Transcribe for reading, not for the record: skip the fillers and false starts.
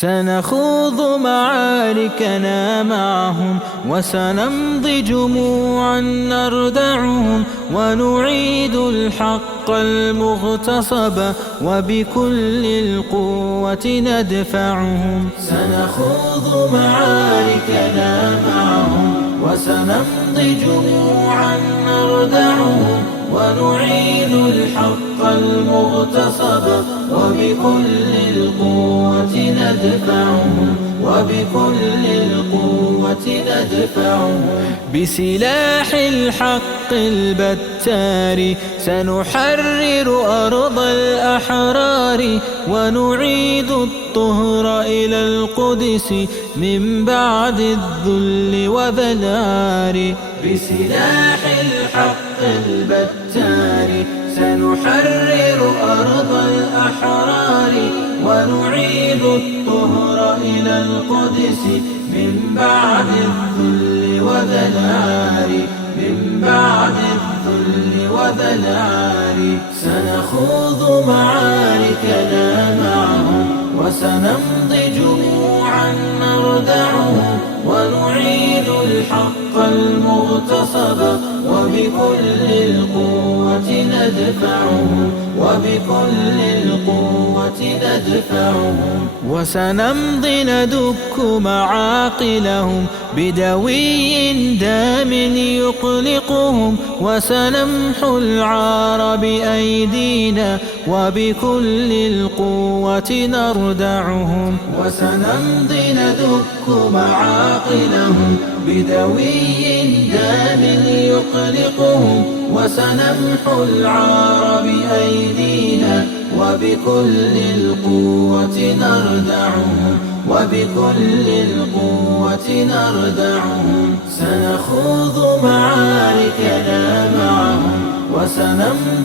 سنخوض معاركنا معهم وسنمضي جموعا نردعهم ونعيد الحق المغتصب وبكل القوة ندفعهم. سنخوض معاركنا معهم وسنمضي جموعا نردعهم ونعيد الحق المغتصب وبكل القوة ندفعهم بسلاح الحق البتار سنحرر أرض الأحرار ونعيد الطهر إلى القدس من بعد الذل وذلار. بسلاح الحق البتار سنحرر أرض الأحرار ونعيد الطهر إلى القدس من بعد الذل وذلار. سنخوض معاركنا معهم وسنمضي جموعا نردعهم ونعيد الحق المغتصب وبكل القوة ندفعهم وسنمضي ندك معاقلهم بدوي دام يقلقهم وسنمحو العار بأيدينا وبكل القوة نردعهم. وسنمضي ندك معاقلهم بدوي دام يقلقهم وسنمحو العار بأيدينا وبكل القوة نردعهم. سنخوض معاركنا معهم وسنمضي